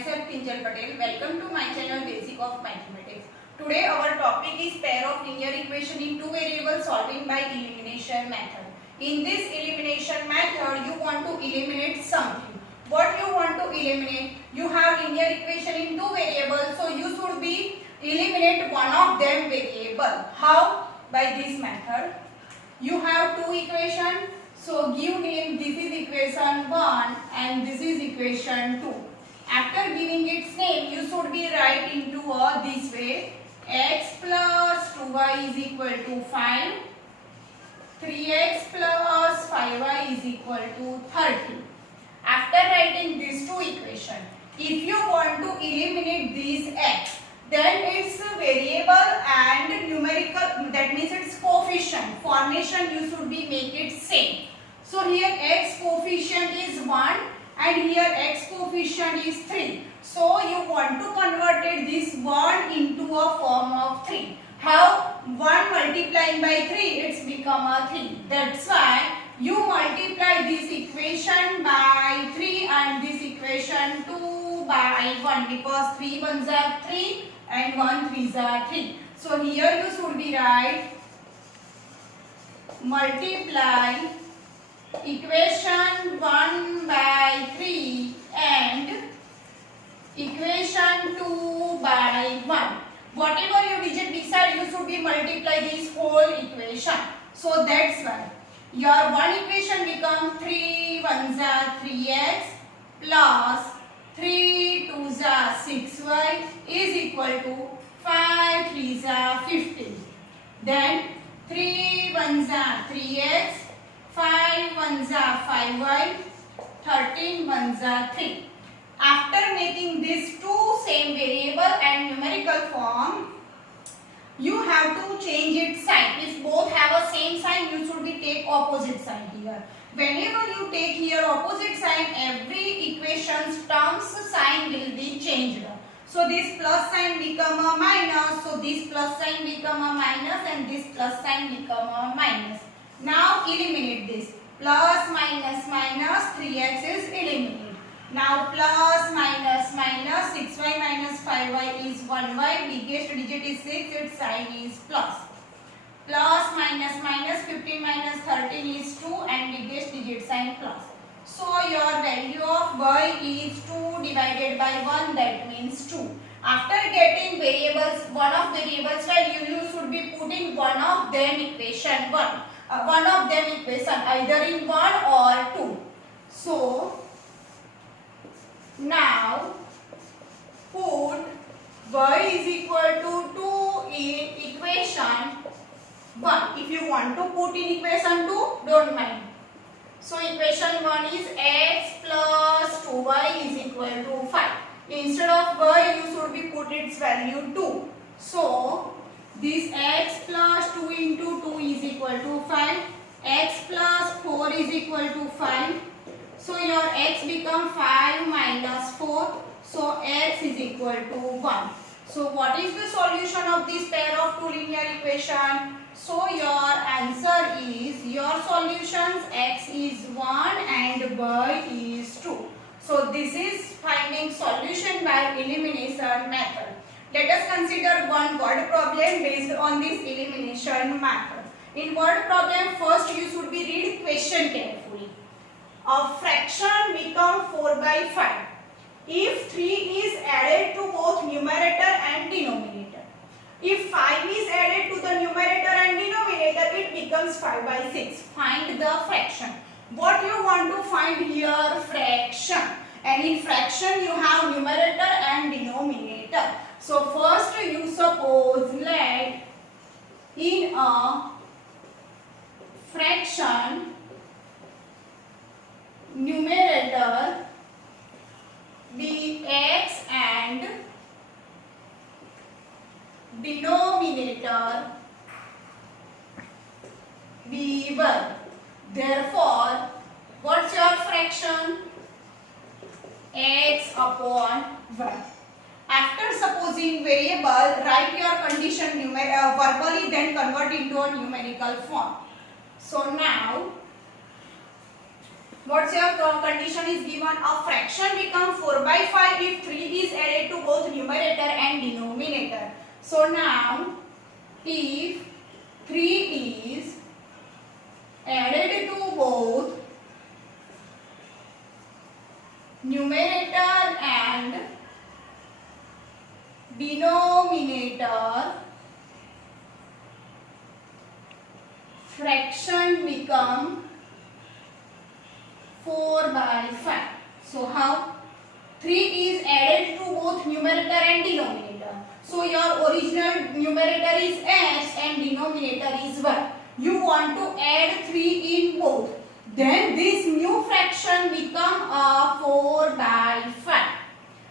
myself Kinjal Patel. Welcome to my channel Basic of Mathematics. Today our topic is pair of linear equation in two variables solving by elimination method. In this elimination method, you want to eliminate something. What you want to eliminate? You have linear equation in two variables, so you should be eliminate one of them variable. How? By this method. You have two equations. So give name, this is equation 1 and this is equation 2. After giving its name, you should be write into this way. X plus 2y is equal to 5. 3x plus 5y is equal to 30. After writing these two equations, if you want to eliminate this x, then its variable and numerical, that means its coefficient formation, you should be make it same. So here x coefficient is 1 and here x coefficient is 3. So you want to convert this 1 into a form of 3. How? 1 multiplying by 3, it's become a 3. That's why you multiply this equation by 3 and this equation 2 by 1, because 3 ones are 3 and 1 threes are 3. So here you should be write multiply equation 1 by 3 and equation 2 by 1. Whatever you digit beside, you should be multiply this whole equation. So that's why your one equation become 3 1s are 3x plus 3 2s are 6y is equal to 5 3s are 15. Then 3 1s are 3x, 5 1s are 5y, 13 1s are 3. After making these two same variable and numerical form, you have to change its sign. If both have a same sign, you should be take opposite sign here. Whenever you take here opposite sign, every equation's terms sign will be changed. So this plus sign become a minus, so this plus sign become a minus and this plus sign become a minus. Now eliminate this. Plus minus minus 3x is eliminated. Now plus minus minus 6y minus 5y is 1y. Biggest digit is 6, its sign is plus. Plus minus minus 15 minus 13 is 2 and biggest digit sign plus. So your value of y is 2 divided by 1, that means 2. After getting variables, one of variables value, you should be putting one of them equation 1. One of them equation either in 1 or 2. So now put y is equal to 2 in equation 1. If you want to put in equation 2, don't mind. So equation 1 is x plus 2y is equal to 5. Instead of y, you should be put its value 2. So this x plus 2 into 2 is equal to 5. X plus 4 is equal to 5. So your x become 5 minus 4. So x is equal to 1. So what is the solution of this pair of two linear equation? So your answer is, your solutions x is 1 and y is 2. So this is finding solution by elimination method. Let us consider one word problem based on this elimination method. In word problem, first you should be read question carefully. A fraction become 4 by 5 if 3 is added to both numerator and denominator. If 5 is added to the numerator and denominator, it becomes 5 by 6. Find the fraction. What you want to find here? Fraction. And in fraction you have numerator and denominator. So first you suppose let in a fraction numerator be x and denominator be y. Therefore, what's your fraction? X upon y. After supposing variable, write your condition verbally, then convert into a numerical form. So now What's your condition is given? A fraction become 4 by 5 if 3 So now if 3 is added to both numerator and denominator, fraction become 4/5. So how? 3 is added to both numerator and denominator. So your original numerator is x and denominator is y. You want to add 3 in both. Then this new fraction become a 4/5.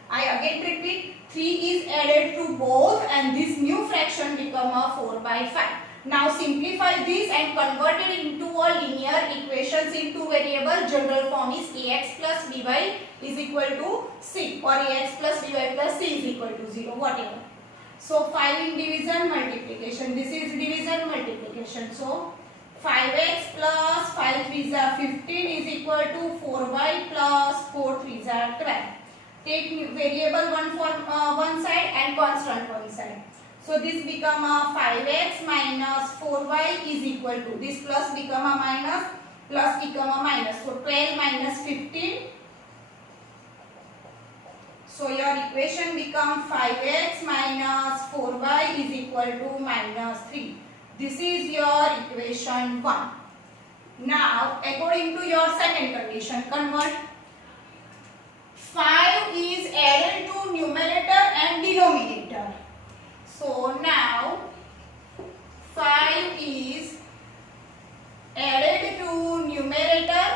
I again repeat, 3 is added to both and this new fraction become a 4/5. Now simplify this and convert it into a linear equations into variable. General form is ax plus by is equal to c, or ax plus by plus c is equal to 0, whatever. So 5 in division, multiplication. This is division, multiplication. So 5x plus 5 3s are 15 is equal to 4y plus 4 3s are 12. Take variable one for one side and constant one side. So this become a 5x minus 4y is equal to, this plus become a minus, plus become a minus. So 12 minus 15. So your equation become 5x minus 4y is equal to minus 3. This is your equation 1. Now according to your second condition, convert. 5 is added to numerator and denominator. So now 5 is added to numerator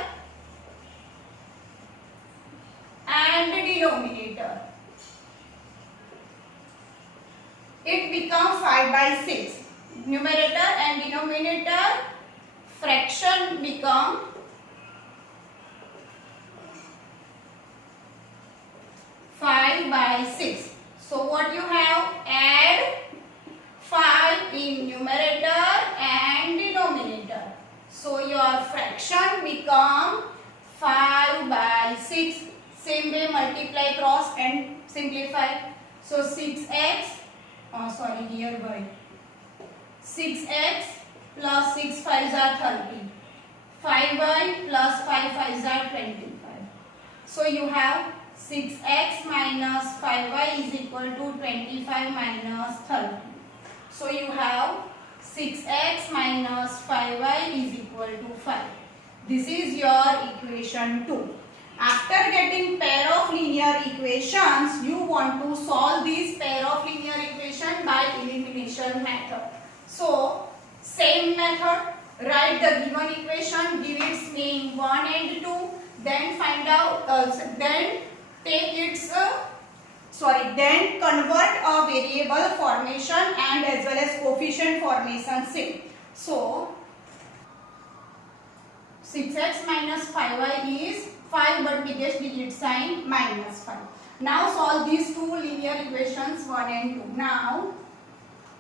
and denominator. It becomes 5/6. Numerator and denominator fraction become 5/6. So what you have? Add 5 in numerator and denominator. So your fraction become 5/6. Same way multiply cross and simplify. So 6x, here by 6x plus 6 5s are 30. 5y plus 5 5s are 25. So you have 6x minus 5y is equal to 25 minus 30. So you have 6x minus 5y is equal to 5. This is your equation 2. After getting pair of linear equations, you want to solve this pair of linear equation by elimination method. So same method, write the given equation, give its name 1 and 2, then find out, then take its then convert a variable formation and as well as coefficient formation same. So 6x minus 5y is 5 but biggest digit sign minus 5. Now solve these two linear equations 1 and 2. Now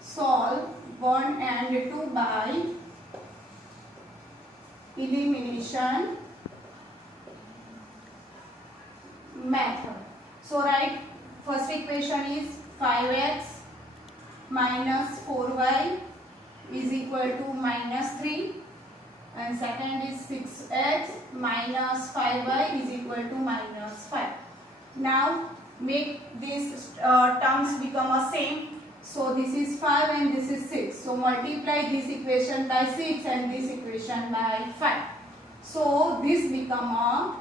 solve 1 and 2 by elimination method. So write first equation is 5x minus 4y is equal to minus 3 and second is 6x minus 5y is equal to minus 5. Now make these terms become a same. So this is 5 and this is 6. So multiply this equation by 6 and this equation by 5. So this become a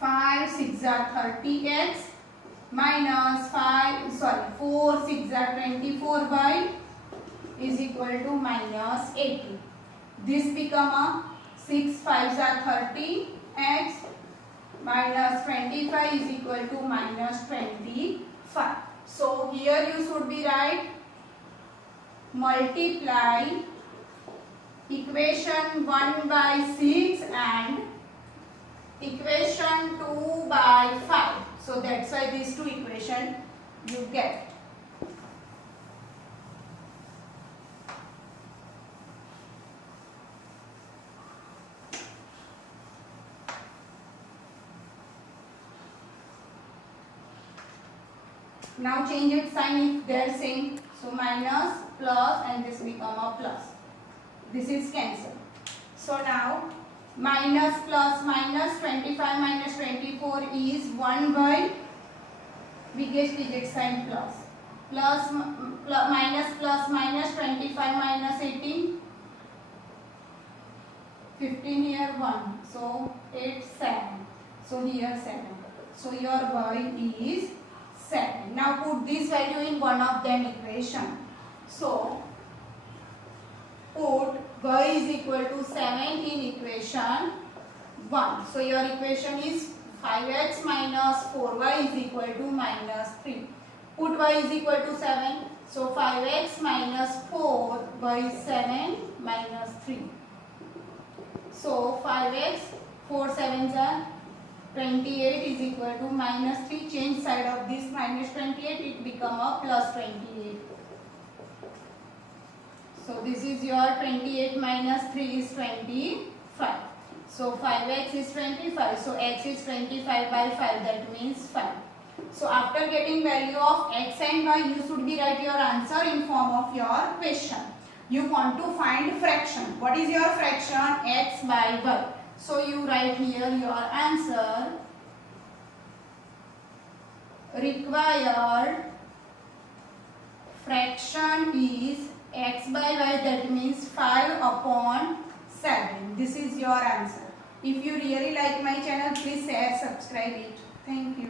5 6 are 30x minus 4 6 are 24y is equal to minus 80. This become a 6 5s are 30x minus 25 is equal to minus 25. So here you should be right, multiply equation 1 by 6 and equation 2 by 5. So that's why these two equations you get. Now change its sign if they are same. So minus, plus, and this become a plus. This is cancelled. So now minus plus minus 25 minus 24 is 1 by biggest digit sign plus. Plus, minus plus minus 25 minus 18. 15 here 1. So 8 7. So here 7. So your y is 7. Now put this value in one of them equation. So put y is equal to 7 in equation 1. So your equation is 5x minus 4y is equal to minus 3. Put y is equal to 7. So 5x minus 4 by 7 minus 3. So 5x 4 7s are 28 is equal to minus 3. Change side of this minus 28, it become a plus 28. So this is your 28 minus 3 is 25. So 5x is 25. So x is 25 by 5. That means 5. So after getting value of x and y, you should be write your answer in form of your question. You want to find fraction. What is your fraction? X by y. So you write here your answer. Required fraction is x by y, that means 5 upon 7. This is your answer. If you really like my channel, please share, subscribe it. Thank you.